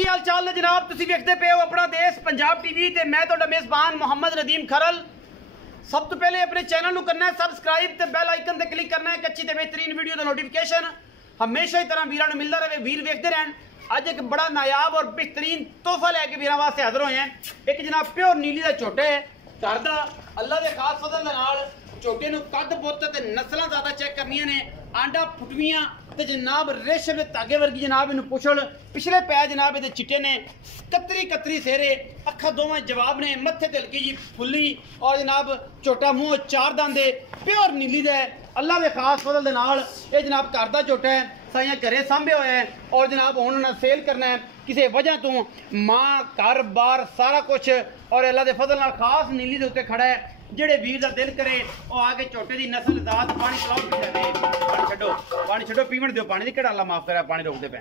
की हाल चाल है जनाब। तुसीं वेखदे पे हो अपना देश पंजाब टीवी ते मैं तुहाडा मेज़बान मोहम्मद नदीम खरल। सब तो पहले अपने चैनल को करना है सबसक्राइब ते बेल आइकन ते क्लिक करना है एक अच्छी ते बेहतरीन वीडियो का नोटिफिकेशन हमेशा ही तरह वीरां नूं मिलदा रहे। वीर वेखदे रहन। अज एक बड़ा नायाब और बेहतरीन तोहफा लैके वीरां वास्ते हाजिर होए हैं। एक जनाब प्योर नीली का झोटा है घर दा अल्लाह के खास फजल दे नाल झोटे नूं कद बुत ते नस्लां ज़्यादा चेक करनियां ने। आंडा फुटवियां ते जनाब रेशम दे धागे वर्गी जनाब इनू पुछल पिछले पै जनाब ये चिट्टे ने कतरी कतरी सेरे अखा दोवें जवाब ने मत्थे ते हल्की जी फुल्ली और जनाब झोटा मुँह चार दांदे प्योर नीली दे अल्लाह के खास फजल दे नाल ये जनाब घर दा झोटा है। साइयां घरे सांभे हुए हैं और जनाब हुण उन्हें सेल करना है किसी वजह तो माँ घर बार सारा कुछ और अल्लाह के फजल नाल खास नीली दे उत्ते खड़ा है। जेड़े वीर का दिल करे वो आके झोटे की नस्ल जात पानी पिलाओ पानी छड्डो पीवन दो पानी की अल्लाह माफ करे पानी रोकते पे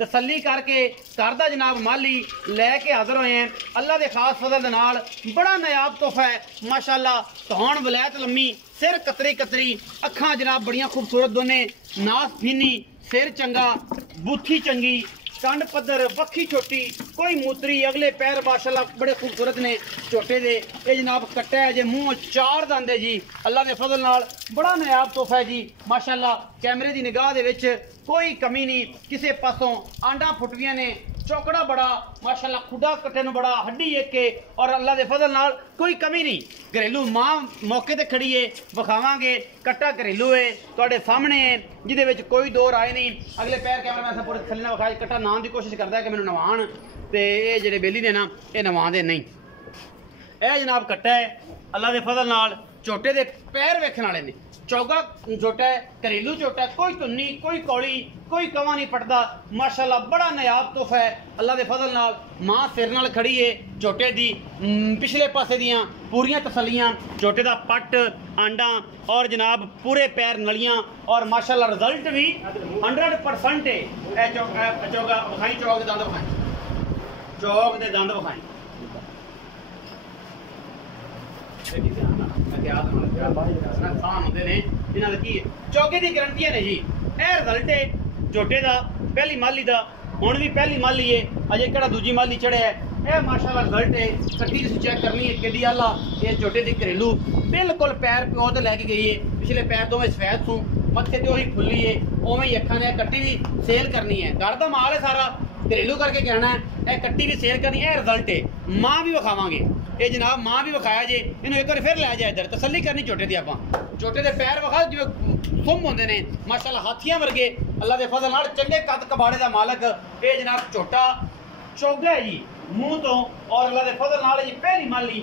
तसल्ली करके घर का जनाब माली लैके हाजिर होए हैं अल्लाह के खास फजल दे नाल। बड़ा नायाब तोहफा है माशाअल्लाह। तौण वलैत लम्मी सिर कतरी कतरी अखां जनाब बड़ियां खूबसूरत दोने नास फीनी सिर चंगा बूथी चंगी कंड पद्धर पक्खी छोटी कोई मूतरी अगले पैर माशाअल्लाह बड़े खूबसूरत ने झोटे दे। ये जनाब कट्टा है जे मुँह चार दांदे जी अल्लाह के फजल नाल बड़ा नायाब तोहफा है जी माशाअल्लाह। कैमरे की निगाह दे विच कोई कमी नहीं किसी पासों आंडा फुटवियां ने चौकड़ा बड़ा माशाअल्लाह खुदा कट्टे नूं बड़ा हड्डी एक के और अल्लाह के फजल नाल कोई कमी नहीं। घरेलू मां मौके ते खड़ी है विखावांगे कट्टा घरेलू है तुहाडे सामने है जिहदे विच कोई दो राय नहीं। अगले पैर कैमरा मैं पूरे थल्ले ना विखाए कट्टा नाम की कोशिश करता है कि मैनूं नवाण ते ये जेहड़े बेली ने ना ये नवांदे नहीं। यह जनाब कट्टा है अल्लाह के फजल नाल झोटे दे पैर वेखण वाले ने चौगा झोटा है घरेलू झोटा है कोई धुन्नी कोई कौड़ी कोई कवा नहीं पटदा माशाअल्लाह। बड़ा नायाब तोहफा है अल्लाह के फजल नाल। मां सिर नाल खड़ी है झोटे दी पिछले पासे दियां पूरियां तसलियां झोटे दा पट आंडा और जनाब पूरे पैर नलियां और माशाअल्लाह रिजल्ट भी 100% है। चौगा विखाई चौक दे दंद विखाई चौक दे दंद विखाई चौके की गारंटियां ने जी। यह रिजल्ट है झोटे का पहली माली का हुण भी पहली माली है अजे किहड़ा दूजी माली चढ़िया है। यह माशाअल्लाह रिजल्ट है कट्टी तुसीं चेक करनी है कि आला ये झोटे की घरेलू बिल्कुल पैर प्यो तो लैके गई है पिछले पैर दोवें सफेद सूं मत्थे ते उही खुली है उवें ही अखां ने कट्टी भी सेल करनी है। घर का माल है सारा घरेलू करके कहना है यह कट्टी भी सेल करनी है। रिजल्ट है माँ भी विखावांगे ये जनाब माँ भी विखाया जे इन्हों एक बार फिर लै जाए इधर तसल्ली करनी झोटे की। आपां झोटे के पैर विखा जिवें सुम होंदे ने माशाअल्लाह हाथियां वर्गे अल्लाह के फजल नाल चंगे कद कबाड़े का मालक ये जनाब झोटा चौगा है जी मूँह तो और अल्लाह के फजल नाल जी पहली माली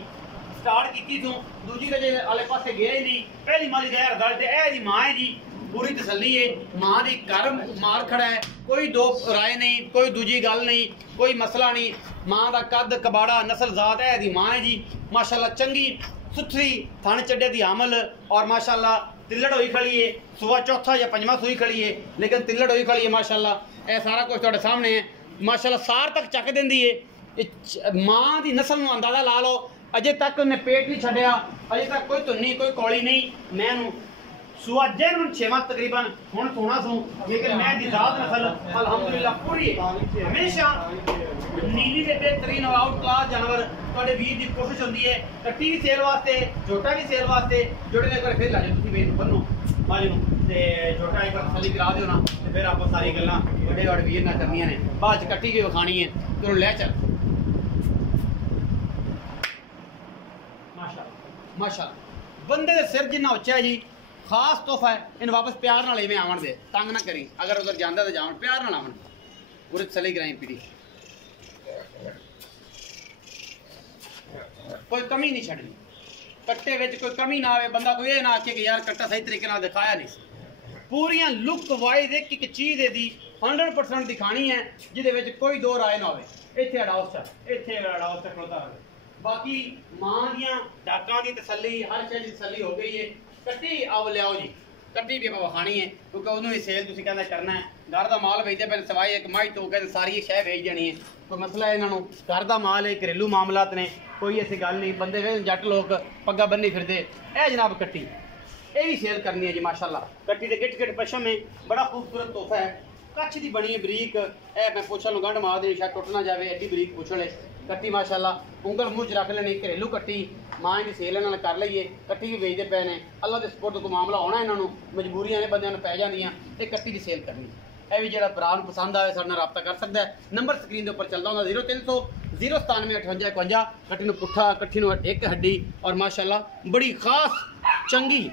स्टार्ट की तू दूजी रजे आले पासे गया ही नहीं पहली माली का रिजल्ट है जी माँ है जी पूरी तसल्ली है माँ की घर मार खड़ा है कोई दो राय नहीं कोई दूजी गल नहीं कोई मसला नहीं। माँ का कद कबाड़ा नस्ल जात है दी माँ है जी माशाअल्लाह चंगी सुथरी थन चड्डे दी आमल और माशाअल्लाह तिल्लड़ होई खड़ी है सुबह चौथा या पंजवा सूई खड़ी है लेकिन तिल्लड़ होई खड़ी है माशाअल्लाह। यह सारा कुछ तुहाडे सामने है माशाअल्लाह सार तक चक देंदी है। माँ की नस्ल नूं अंदाजा ला लो अजे तक उन्हें पेट नहीं छड्डिया अजे तक कोई धुन्नी कोई कौली नहीं। मैं सुआ जैन 6वां तकरीबन हुण सोना सूं लेकिन मैं दी जात नस्ल अल्हम्दुलिल्लाह पूरी है हमेशा नीली दे बेहतरीन और आउट क्लास जानवर तुहाडे वीर दी कोशिश होंदी है कट्टी भी सेल वास्ते झोटा भी सेल वास्ते जोड़े दे कर फिर ला जाओ तुसीं वेन बन्नो माली नूं ते झोटा एक बार तसल्ली करा दिओ ना ते फिर आपां सारी गल्लां बड़े बड़े वीर नाल करनियां ने बाद च कट्टी भी विखाणी है तैनूं लै चल माशाअल्लाह माशाअल्लाह। बंदे दे सिर जिन्ना उच्चा है जी खास तोहफा है इन वापस प्यार नाल इवें आवन दे तंग ना करी अगर उधर जांदा तो जावन प्यार नाल आवन पूरे तसल्ली कराई पीड़ी कोई कमी नहीं छड्डनी कट्टे विच कोई कमी ना आवे बंदा कोई ये ना आखे कि यार कट्टा सही तरीके नाल दिखाया नहीं। पूरियां लुक वाइज एक एक चीज़ दी 100% दिखानी है जिहदे विच कोई दो राय ना होवे। इत्थे अड़ाउस खड़ोता रहे बाकी मां दियां डाकां दी तसल्ली हर चीज़ की तसल्ली हो गई है। कट्टी आओ लियाओ जी कट्टी भी आप विखानी है क्योंकि उन्होंने भी सेल तुसीं कहंदे करना है घर का माल बेचते पे सवाई एक माई तो कहते सारी शह बेच जानी है कोई मसला है इन्हों घर का माल है घरेलू मामलात ने कोई ऐसी गल नहीं बंदे वे जट लोग पग्गा बन्नी फिरदे ए जनाब कट्टी ये भी सेल करनी है जी माशाअल्लाह। कट्टी के गिट गिट पशम है बड़ा खूबसूरत तोहफा है कच्छ दी बनी है बरीक ए मैं पुछल नु गंढ मार दे शायद टुट ना जावे एडी बरीक पुछल है कट्टी माशाल्लाह उंगल मुंह च रख लेनी घरेलू कट्टी मां दी सेल नाल कर लईए कट्टी भी बेचदे पे ने अल्लाह दे सपोर्ट को मामला होना इन्हां नु मजबूरियां ने बंदियां नु पै जांदियां ते कट्टी दी सेल करनी ਇਹ ਵੀ ਜਿਹੜਾ ਭਰਾ ਨੂੰ ਪਸੰਦ ਆਵੇ ਸਾਡੇ ਨਾਲ ਰਾਬਤਾ ਕਰ ਸਕਦਾ ਹੈ ਨੰਬਰ ਸਕਰੀਨ ਦੇ ਉੱਪਰ ਚੱਲਦਾ ਹੁੰਦਾ 0300 097 58 ਕੱਟੀ ਨੂੰ ਪੁੱਠਾ ਕੱਟੀ ਨੂੰ ਇੱਕ ਹੱਡੀ ਔਰ ਮਾਸ਼ਾਅੱਲਾ ਬੜੀ ਖਾਸ ਚੰਗੀ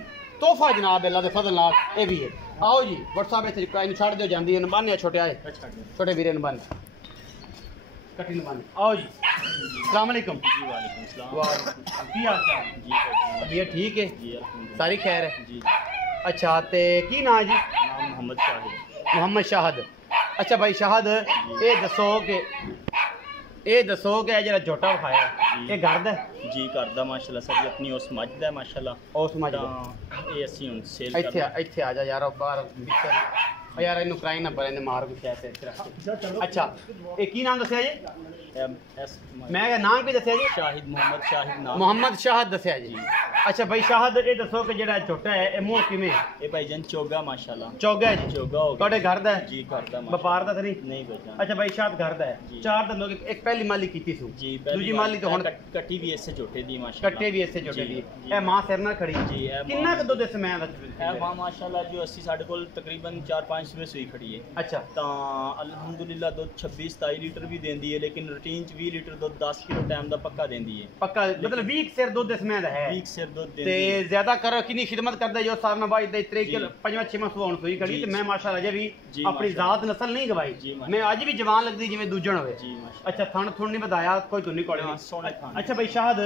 ਤੋਹਫਾ ਜਨਾਬ ਅੱਲਾ ਦੇ ਫਜ਼ਲ ਨਾਲ ਇਹ ਵੀ ਹੈ आओ जी WhatsApp ਇੱਥੇ ਕਾਇ ਨੂੰ ਛੱਡ ਦਿਓ ਜਾਂਦੀ ਹੈ ਨਬਾਨਿਆ ਛੋਟੇ ਆਏ ਛੋਟੇ ਵੀਰੇ ਨਬਾਨ ਕੱਟੀ ਨਬਾਨ आओ जी अस्सलाम वालेकुम जी वालेकुम सलाम वालेकुम की हाल चाल जी बढ़िया ठीक है जी सारी खैर है जी अच्छा ते की नाम है जी नाम मोहम्मद शाहिद मोहम्मद शाहद अच्छा भाई शाहद ये दसो कि ਜਿਹੜਾ ਝੋਟਾ ਵਿਖਾਇਆ ਇਹ ਘਰ ਦਾ ਜੀ ਘਰ ਦਾ ਮਾਸ਼ਾਅੱਲਾ ਸਰ ਆਪਣੀ ਉਸ ਮੱਝ ਦਾ ਮਾਸ਼ਾਅੱਲਾ ਉਸ ਮੱਝ ਦਾ ਇਹ ਅਸੀਂ ਹੁਣ ਸੇਲ ਇੱਥੇ ਆ ਜਾ ਯਾਰ ਬਾਹਰ ਯਾਰ ਇਹਨੂੰ ਕਰਾਈ ਨਾ ਪਰੇ ਨੇ ਮਾਰ ਕੁਛ ਐਸੇ ਅੱਛਾ ਇਹ ਕੀ ਨਾਮ ਦੱਸਿਆ ਜੀ मैं नाम भी दसिया जी शाहिद मोहम्मद शाहिद दसिया जी अच्छा भाई शाहिद ये दसो कि जेड़ा छोटा है ये मुंह किवें ये भाईजान चोगा माशाल्लाह चोगा है जी चोगा हो ਤੁਹਾਡੇ ਘਰ ਦਾ ਹੈ जी घर दा ਵਪਾਰ ਦਾ ਤਾਂ ਨਹੀਂ नहीं भाईजान अच्छा भाई शाहिद घर ਦਾ ਹੈ ਚਾਰ ਦਿਨ ਹੋ ਗਏ ਇੱਕ ਪਹਿਲੀ ਮਾਲੀ ਕੀਤੀ ਸੀ जी ਦੂਜੀ ਮਾਲੀ ਤਾਂ ਹੁਣ ਕੱਟੀ ਵੀ ਇਸੇ ਝੋਟੇ ਦੀ ਮਾਸ਼ਾਅੱਲਾ ਕੱਟੇ ਵੀ ਇਸੇ ਝੋਟੇ ਦੀ ਇਹ ਮਾਂ ਸਿਰ ਨਾਲ ਖੜੀ जी ਕਿੰਨਾ ਕੁ ਦੁੱਧ ਇਸ ਮੈਂ ਦਾ ਇਹ ਮਾਂ ਮਾਸ਼ਾਅੱਲਾ ਜੋ ਅਸੀਂ ਸਾਡੇ ਕੋਲ ਤਕਰੀਬਨ 4-5 ਸਵੇ ਸੂਈ ਖੜੀ ਹੈ ਅੱਛਾ ਤਾਂ ਅਲਹਮਦੁਲਿਲਾ ਦੁੱਧ 26-27 ਲੀਟਰ ਵੀ ਦਿੰਦੀ ਹੈ ਲੇਕਿਨ ਰੂਟੀਨ ਚ 20 ਲੀਟਰ ਦੁੱਧ 10 ਕਿਲੋ ਟਾਈਮ ਦਾ ਪੱਕਾ ਦਿੰਦੀ ਹੈ ਪੱਕਾ ਮਤਲਬ 20 ਸਿਰ ਦੁੱਧ ਇਸ ਮੈਂ ਦਾ ਹੈ 20 ਸਿਰ ਦੁੱਧ ਦਿੰਦੀ ਤੇ ਹੈ ਜ਼ਿਆਦਾ ਕਰ ਕਿੰਨੀ ਖਿਦਮਤ ਕਰਦਾ ਜੋ ਸਾਰਨਾ ਬਾਈ ਦੇ 3 ਕਿਲੋ 5ਵਾਂ ਸੁਹਾਉਣ ਸੂਈ ਖੜੀ ਤੇ ਮੈਂ ਮਾਸ਼ਾਅੱਲਾ ਅਜੇ ਵੀ ਆਪਣੀ ਜ਼ਾਤ ਨਸਲ ਨਹੀਂ ਗਵਾਈ ਮੈਂ ਅੱਜ ਵੀ ਜਵਾਨ ਲੱਗਦੀ ਜਿਵੇਂ ਦੂਜਣ ਹੋਵੇ ਜੀ ਮਾਸ਼ਾਅੱਲਾ ਅੱਛਾ ਥਣ ਥੁਣ ਨਹੀਂ ਵਧਾਇਆ ਕੋਈ ਧੁੰਨੀ ਕੋਲੇ ਸੋਹਣੇ ਥਣ ਅੱਛਾ ਭਾਈ ਸ਼ਾਹਦ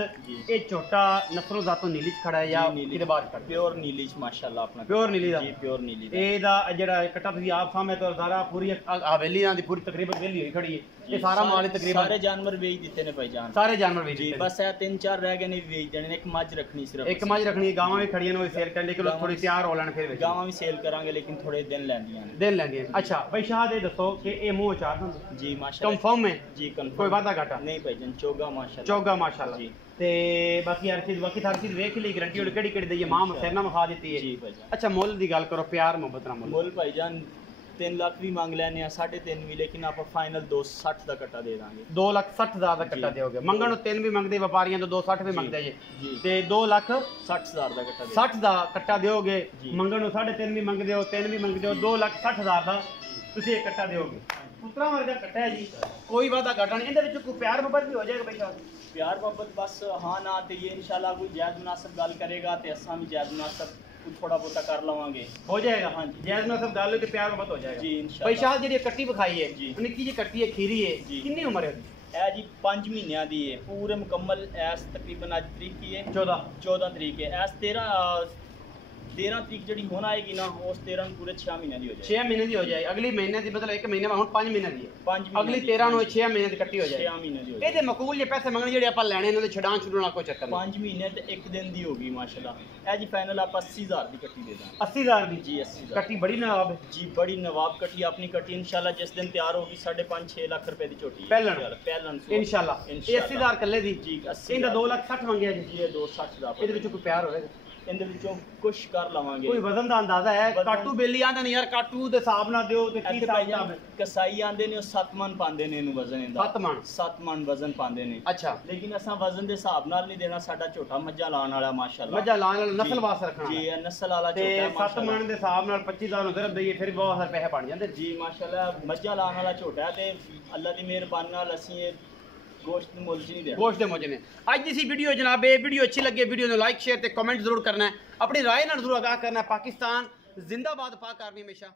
ਇਹ ਛੋਟਾ ਨਸਲੋਂ ਜ਼ਾਤੋਂ ਨੀਲੀ ਚ ਖੜਾ ਹੈ ਜਾਂ ਕਿਹਦੇ ਬਾਅਦ ਖੜਾ ਪਿਓਰ ਨੀਲੀ ਚ ਮਾਸ਼ਾਅੱਲਾ ਆਪਣਾ ਪਿਓਰ ਨੀਲੀ ਦਾ ਜੀ ਪਿਓਰ ਨੀਲੀ ਦਾ ਇਹਦਾ ਜਿਹੜਾ ਕੱਟਾ ਤੁਸੀਂ ਆਪ ਸਾਹਮਣੇ ਤੋਂ ਜ਼ਾਰਾ ਪੂਰੀ ਹਵੇਲੀਆਂ ਦੀ ਪੂਰੀ ਤਕਰੀਬਨ ਵੇਲੀ ਹੋਈ ਖੜੀ ਹੈ ਇਹ ਸਾਰਾ ਮਾਲ ਤਕਰੀਬਨ ਸਾਰੇ ਜਾਨਵਰ ਵੇਚ ਦਿੱਤੇ ਨੇ ਭਾਈਜਾਨ ਸਾਰੇ ਜਾਨਵਰ ਵੇਚ ਜੀ ਦਿੱਤੇ ਬਸ ਇਹ 3-4 ਰਹਿ ਗਏ ਨੇ ਵੇਚ ਦੇਣੇ ਨੇ ਇੱਕ ਮੱਝ ਰੱਖਣੀ ਸਿਰਫ ਇੱਕ ਮੱਝ ਰੱਖਣੀ ਗਾਵਾਂ ਵੀ ਖੜੀਆਂ ਨੇ ਉਹ ਸੇਲ ਕਰਨ ਲਈ ਕਿ ਥੋੜੀ ਤਿਆਰ ਹੋ ਲੈਣ ਫਿਰ ਵਿੱਚ ਗਾਵਾਂ ਵੀ ਸੇਲ ਕਰਾਂਗੇ ਲੇਕਿਨ ਥੋੜੇ ਦਿਨ ਲੈਂਦੀਆਂ ਨੇ ਦਿਨ ਲੈਂਦੀਆਂ ਅੱਛਾ ਭਾਈ ਸ਼ਾਹਦ ਇਹ ਦੱਸੋ ਕਿ ਇਹ ਮੂੰਹ ਚਾਰ ਦਿੰਦੇ ਜੀ ਮਾਸ਼ਾਅੱਲਾ ਕੰਫਰਮ ਹੈ ਜੀ ਕੰਫਰਮ ਕੋਈ ਵਾਦਾ ਘਾਟਾ ਨਹੀਂ ਭਾਈਜਾਨ ਚੋਗਾ ਮਾਸ਼ਾਅੱਲਾ ਚੌਗਾ ਮਾਸ਼ਾਅੱਲਾ ਜੀ ਤੇ ਬਾਕੀ ਹਰ ਚੀਜ਼ ਬਾਕੀ ਸਾਰੀ ਚੀਜ਼ ਵੇਖ ਲਈ ਗਰੰਟੀ ਉਹ ਕਿਹੜੀ ਕਿਹੜੀ ਦਈਏ ਮਾਂ ਮਸੈਨਾ ਵਿਖਾ ਦਿੱਤੀ ਹੈ ਜੀ ਭਾਈਜਾਨ ਅੱਛਾ ਮੁੱਲ ਦੀ ਗੱਲ ਕਰੋ ਪਿਆਰ ਮੁਹੱਬਤ ਨਾਲ ਮੁੱਲ ਭਾਈਜਾਨ 3 ਲੱਖ ਵੀ ਮੰਗ ਲੈਣੇ ਆ 3.5 ਵੀ ਲੇਕਿਨ ਆਪਾਂ ਫਾਈਨਲ 260 ਦਾ ਕੱਟਾ ਦੇ ਦਾਂਗੇ 2,60,000 ਦਾ ਕੱਟਾ ਦਿਓਗੇ ਮੰਗਣ ਨੂੰ 3 ਵੀ ਮੰਗਦੇ ਵਪਾਰੀਆਂ ਤੋਂ 260 ਵੀ ਮੰਗਦੇ ਜੀ ਤੇ 2,60,000 ਦਾ ਕੱਟਾ 60 ਦਾ ਕੱਟਾ ਦਿਓਗੇ ਮੰਗਣ ਨੂੰ 3.5 ਵੀ ਮੰਗਦੇ ਹੋ 3 ਵੀ ਮੰਗਦੇ ਹੋ 2,60,000 ਦਾ ਤੁਸੀਂ ਇਹ ਕੱਟਾ ਦਿਓਗੇ ਪੁੱਤਰਾ ਵਰਗਾ ਕੱਟਾ ਹੈ ਜੀ ਕੋਈ ਵਾਦਾ ਘਾਟਾ ਨਹੀਂ ਇਹਦੇ ਵਿੱਚ ਕੋਈ ਪਿਆਰ ਮੁਹੱਬਤ ਵੀ ਹੋ ਜਾਏਗਾ ਬਈ ਸਾਹਿਬ प्यार मोहब्बत बस हाँ ना तो ये इंशाल्लाह कोई जायज़ मुनासिब गल करेगा तो असा भी जायज़ मुनासिब कुछ थोड़ा बहुता कर लवांगे हो जाएगा हाँ जी जायज़ मुनासिब गल तो प्यार मोहब्बत हो जाएगा जी इंशाल्लाह भाई शाह जी कट्टी विखाई है जी निक्की जी कट्टी है खीरी है जी कितनी उम्र है जी 5 महीनों की है पूरे मुकम्मल ऐस तकरीबन अज तरीक की है 14 तरीक है ऐस 13 तरीक जी होना आएगी ना उस 13 पूरे 6 महीने की हो जाए 6 महीने की हो जाए अगली महीने की मतलब 1 महीने में हम 5 महीने की है 5 अगली 13 ਨੂੰ 6 ਮਹੀਨੇ ਦੀ ਕੱਟੀ ਹੋ ਜਾਏ 6 ਮਹੀਨੇ ਦੀ ਹੋ ਇਹਦੇ ਮਕਬੂਲ ਜੇ ਪੈਸੇ ਮੰਗਣੇ ਜਿਹੜੇ ਆਪਾਂ ਲੈਣੇ ਇਹਨਾਂ ਦੇ ਛਡਾਂ ਛੁਡਣ ਵਾਲਾ ਕੋਈ ਚੱਕਰ ਨਹੀਂ 5 ਮਹੀਨੇ ਤੇ 1 ਦਿਨ ਦੀ ਹੋਗੀ ਮਾਸ਼ਾਅੱਲਾ ਇਹ ਜੀ ਫਾਈਨਲ ਆਪਾਂ 80000 ਦੀ ਕੱਟੀ ਦੇ ਦਾਂਗੇ 80000 ਦੀ ਜੀ 80000 ਕੱਟੀ ਬੜੀ ਨਵਾਬ ਹੈ जी बड़ी नवाब कटी अपनी कटी इंशाल्लाह जिस दिन तैयार होगी 5.5-6 लाख रुपए की चोटी ਪਹਿਲਣ ਇਨਸ਼ਾਅੱਲਾ ਇਹ 80000 ਕੱਲੇ ਦੀ जी 80 ਇਹਦਾ 2,60,000 ਮੰਗਿਆ ਜੀ ਇਹ 260 ਦਾ ਇਹਦੇ ਵਿੱਚੋਂ ਕੋਈ ਪਿਆਰ ਹੋਵੇਗਾ ਇਹਦੇ ਵਿੱਚੋਂ ਕੁਝ ਕਰ ਲਵਾਂਗੇ ਕੋਈ ਵਜ਼ਨ ਦਾ ਅੰਦਾਜ਼ਾ ਹੈ ਕਾਟੂ ਬੇਲੀ ਆਂਦਾ ਨਹੀਂ ਯਾਰ ਕਾਟੂ ਦੇ ਹਿਸਾਬ ਨਾਲ ਦਿਓ ਤੇ ਕੀ ਹਿਸਾਬ ਹੈ ਕਸਾਈ ਆਂਦੇ ਨੇ ਉਹ 7 ਮਣ ਪਾਉਂਦੇ ਨੇ ਇਹਨੂੰ ਵਜ਼ਨ ਇਹਦਾ 7 ਮਣ ਵਜ਼ਨ ਪਾਉਂਦੇ ਨੇ ਅੱਛਾ ਲੇਕਿਨ ਅਸਾਂ ਵਜ਼ਨ ਦੇ ਹਿਸਾਬ ਨਾਲ ਨਹੀਂ ਦੇਣਾ ਸਾਡਾ ਝੋਟਾ ਮੱਝਾਂ ਲਾਉਣ ਵਾਲਾ ਮਾਸ਼ਾਅੱਲਾ ਮੱਝਾਂ ਲਾਉਣ ਵਾਲਾ ਨਸਲ ਵਾਸ ਰੱਖਣਾ ਜੀ ਇਹ ਨਸਲ ਵਾਲਾ ਤੇ ਝੋਟਾ 7 ਮਣ ਦੇ ਹਿਸਾਬ ਨਾਲ 25000 ਨੂੰ ਦਰਬ ਦਈਏ ਫਿਰ ਬਹੁਤ ਸਾਰੇ ਪੈਸੇ ਬਣ ਜਾਂਦੇ ਜੀ ਮਾਸ਼ਾਅੱਲਾ ਮੱਝਾਂ ਲਾਉਣ ਵਾਲਾ ਝੋਟਾ ਹੈ ਤੇ ਅੱਲਾ ਦੀ ਮਿਹਰਬਾਨੀ ਨਾਲ ਅਸੀਂ ਇਹ गोश्त मुल नहीं दे गोश्त दे मौजे ने आज दी सी वीडियो जनाब ये वीडियो अच्छी लगे वीडियो ने लाइक शेयर ते कमेंट जरूर करना है अपनी राय ना जरूर आगाह करना है पाकिस्तान जिंदाबाद पाक आर्मी हमेशा